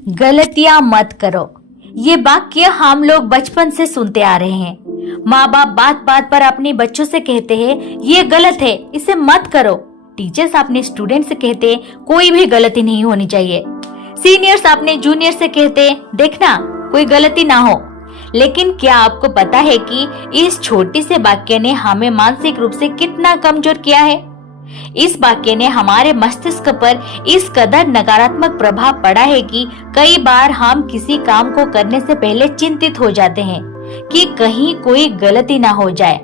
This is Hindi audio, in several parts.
गलतियां मत करो। ये वाक्य हम लोग बचपन से सुनते आ रहे हैं। माँ बाप बात बात पर अपने बच्चों से कहते हैं ये गलत है, इसे मत करो। टीचर्स अपने स्टूडेंट से कहते हैं कोई भी गलती नहीं होनी चाहिए। सीनियर्स अपने जूनियर से कहते हैं देखना कोई गलती ना हो। लेकिन क्या आपको पता है कि इस छोटी से वाक्य ने हमें मानसिक रूप से कितना कमजोर किया है? इस वाक्य ने हमारे मस्तिष्क पर इस कदर नकारात्मक प्रभाव पड़ा है कि कई बार हम किसी काम को करने से पहले चिंतित हो जाते हैं कि कहीं कोई गलती ना हो जाए।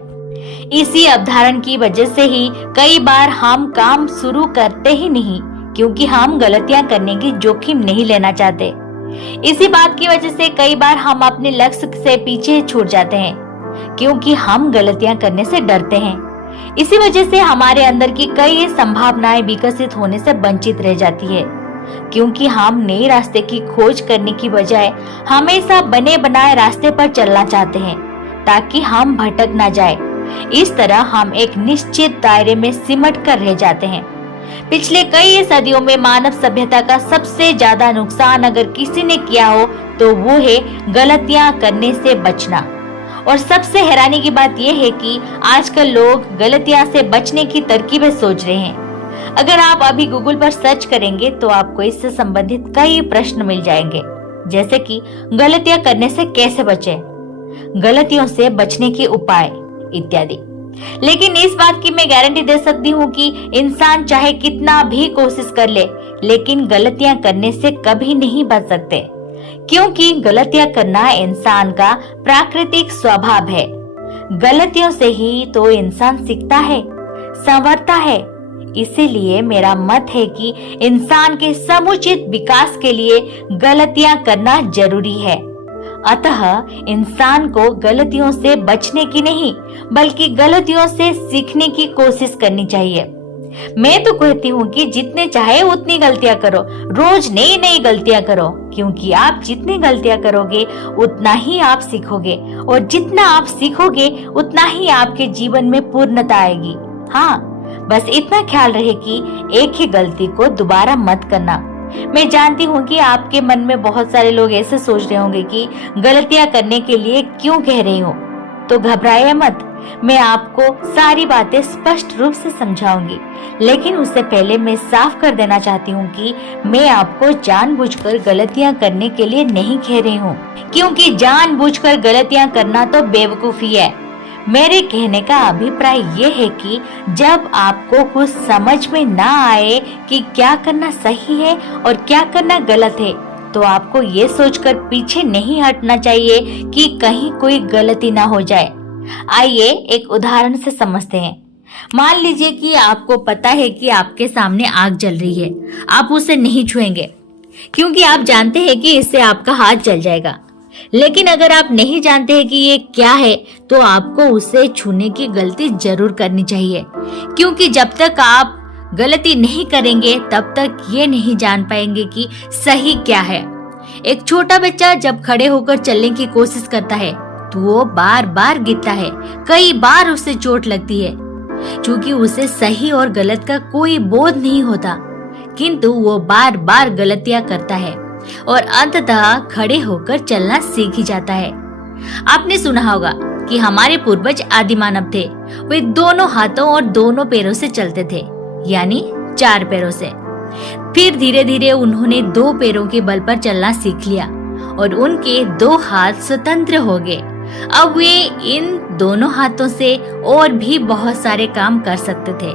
इसी अवधारणा की वजह से ही कई बार हम काम शुरू करते ही नहीं, क्योंकि हम गलतियां करने की जोखिम नहीं लेना चाहते। इसी बात की वजह से कई बार हम अपने लक्ष्य से पीछे छूट जाते हैं, क्योंकि हम गलतियां करने से डरते हैं। इसी वजह से हमारे अंदर की कई संभावनाएं विकसित होने से वंचित रह जाती है, क्योंकि हम नए रास्ते की खोज करने की बजाय हमेशा बने बनाए रास्ते पर चलना चाहते हैं ताकि हम भटक ना जाए। इस तरह हम एक निश्चित दायरे में सिमट कर रह जाते हैं। पिछले कई सदियों में मानव सभ्यता का सबसे ज्यादा नुकसान अगर किसी ने किया हो तो वो है गलतियां करने से बचना। और सबसे हैरानी की बात यह है कि आजकल लोग गलतियां से बचने की तरकीबें सोच रहे हैं। अगर आप अभी गूगल पर सर्च करेंगे तो आपको इससे संबंधित कई प्रश्न मिल जाएंगे, जैसे कि गलतियां करने से कैसे बचें, गलतियों से बचने के उपाय इत्यादि। लेकिन इस बात की मैं गारंटी दे सकती हूँ कि इंसान चाहे कितना भी कोशिश कर ले, लेकिन गलतियां करने से कभी नहीं बच सकते, क्योंकि गलतियां करना इंसान का प्राकृतिक स्वभाव है। गलतियों से ही तो इंसान सीखता है, संवरता है। इसीलिए मेरा मत है कि इंसान के समुचित विकास के लिए गलतियां करना जरूरी है। अतः इंसान को गलतियों से बचने की नहीं, बल्कि गलतियों से सीखने की कोशिश करनी चाहिए। मैं तो कहती हूँ कि जितने चाहे उतनी गलतियां करो, रोज नई नई गलतियां करो, क्योंकि आप जितनी गलतियां करोगे उतना ही आप सीखोगे, और जितना आप सीखोगे उतना ही आपके जीवन में पूर्णता आएगी। हाँ, बस इतना ख्याल रहे कि एक ही गलती को दोबारा मत करना। मैं जानती हूँ कि आपके मन में बहुत सारे लोग ऐसे सोच रहे होंगे कि गलतियां करने के लिए क्यों कह रही हूँ, तो घबराइए मत। मैं आपको सारी बातें स्पष्ट रूप से समझाऊंगी, लेकिन उससे पहले मैं साफ कर देना चाहती हूँ कि मैं आपको जानबूझकर गलतियां करने के लिए नहीं कह रही हूँ, क्योंकि जानबूझकर गलतियां करना तो बेवकूफी है। मेरे कहने का अभिप्राय ये है कि जब आपको कुछ समझ में ना आए कि क्या करना सही है और क्या करना गलत है, तो आपको ये सोचकर पीछे नहीं हटना चाहिए कि कहीं कोई गलती ना हो जाए। आइए एक उदाहरण से समझते हैं। मान लीजिए कि आपको पता है कि आपके सामने आग जल रही है। आप उसे नहीं छुएंगे, क्योंकि आप जानते हैं कि इससे आपका हाथ जल जाएगा। लेकिन अगर आप नहीं जानते हैं कि ये क्या है, तो आपको उसे छूने की गलती जरूर करनी चाहिए, क्योंकि जब तक आप गलती नहीं करेंगे तब तक ये नहीं जान पाएंगे कि सही क्या है। एक छोटा बच्चा जब खड़े होकर चलने की कोशिश करता है तो वो बार बार गिरता है, कई बार उसे चोट लगती है, क्योंकि उसे सही और गलत का कोई बोध नहीं होता, किंतु वो बार बार गलतियां करता है और अंततः खड़े होकर चलना सीख ही जाता है। आपने सुना होगा कि हमारे पूर्वज आदि मानव थे। वे दोनों हाथों और दोनों पैरों से चलते थे, यानी 4 पैरों से। फिर धीरे धीरे उन्होंने 2 पैरों के बल पर चलना सीख लिया और उनके 2 हाथ स्वतंत्र हो गए। अब वे इन दोनों हाथों से और भी बहुत सारे काम कर सकते थे।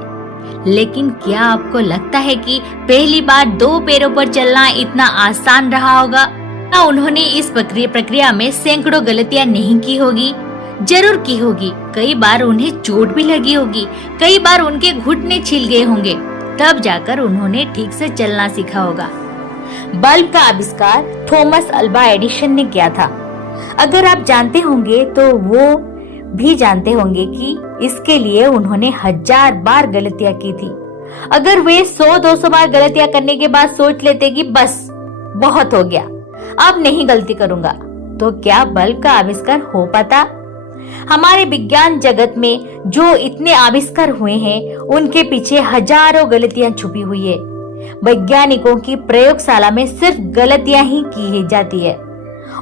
लेकिन क्या आपको लगता है कि पहली बार 2 पैरों पर चलना इतना आसान रहा होगा? क्या उन्होंने इस प्रक्रिया में सैकड़ों गलतियां नहीं की होगी? जरूर की होगी। कई बार उन्हें चोट भी लगी होगी, कई बार उनके घुटने छिल गए होंगे, तब जाकर उन्होंने ठीक से चलना सीखा होगा। बल्ब का आविष्कार थॉमस अल्वा एडिसन ने किया था। अगर आप जानते होंगे तो वो भी जानते होंगे कि इसके लिए उन्होंने 1000 बार गलतियां की थी। अगर वे 100-200 बार गलतियां करने के बाद सोच लेते कि बस बहुत हो गया, अब नहीं गलती करूंगा, तो क्या बल्ब का आविष्कार हो पाता? हमारे विज्ञान जगत में जो इतने आविष्कार हुए हैं, उनके पीछे हजारों गलतियां छुपी हुई है। वैज्ञानिकों की प्रयोगशाला में सिर्फ गलतियां ही की जाती है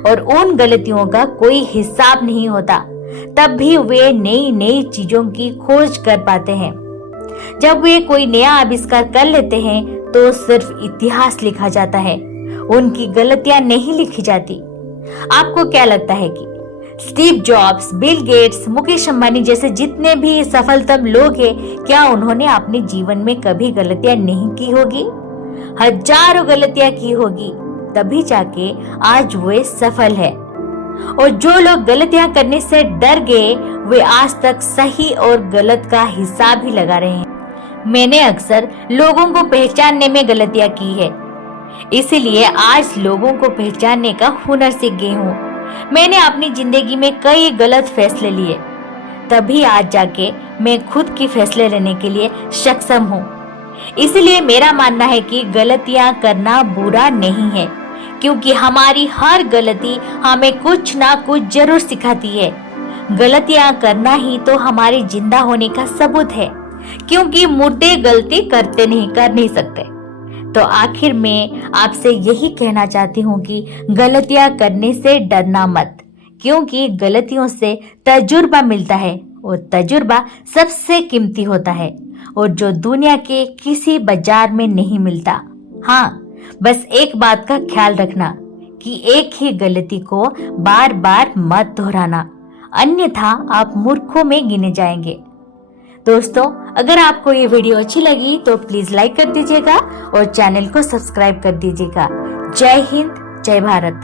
और उन गलतियों का कोई हिसाब नहीं होता। तब भी वे नई नई चीजों की खोज कर पाते हैं। जब वे कोई नया आविष्कार कर लेते हैं तो सिर्फ इतिहास लिखा जाता है, उनकी गलतियां नहीं लिखी जाती। आपको क्या लगता है कि Steve jobs, Bill Gates, Mukesh Ambani जैसे जितने भी सफलतम लोग हैं, क्या उन्होंने अपने जीवन में कभी गलतियां नहीं की होगी? हजारों गलतियां की होगी, तभी जाके आज वे सफल है। और जो लोग गलतियां करने से डर गए, वे आज तक सही और गलत का हिसाब ही लगा रहे हैं। मैंने अक्सर लोगों को पहचानने में गलतियां की है, इसीलिए आज लोगों को पहचानने का हुनर सीख गई हूँ। मैंने अपनी जिंदगी में कई गलत फैसले लिए, तभी आज जाके मैं खुद की फैसले लेने के लिए सक्षम हूँ। इसलिए मेरा मानना है कि गलतियां करना बुरा नहीं है, क्योंकि हमारी हर गलती हमें कुछ ना कुछ जरूर सिखाती है। गलतियां करना ही तो हमारे जिंदा होने का सबूत है, क्योंकि मुर्दे गलती कर नहीं सकते। तो आखिर में आपसे यही कहना चाहती हूँ कि गलतियां करने से डरना मत, क्योंकि गलतियों से तजुर्बा मिलता है और तजुर्बा सबसे कीमती होता है और जो दुनिया के किसी बाजार में नहीं मिलता। हाँ, बस एक बात का ख्याल रखना कि एक ही गलती को बार बार मत दोहराना, अन्यथा आप मूर्खों में गिने जाएंगे। दोस्तों, अगर आपको ये वीडियो अच्छी लगी तो प्लीज लाइक कर दीजिएगा और चैनल को सब्सक्राइब कर दीजिएगा। जय हिंद, जय भारत।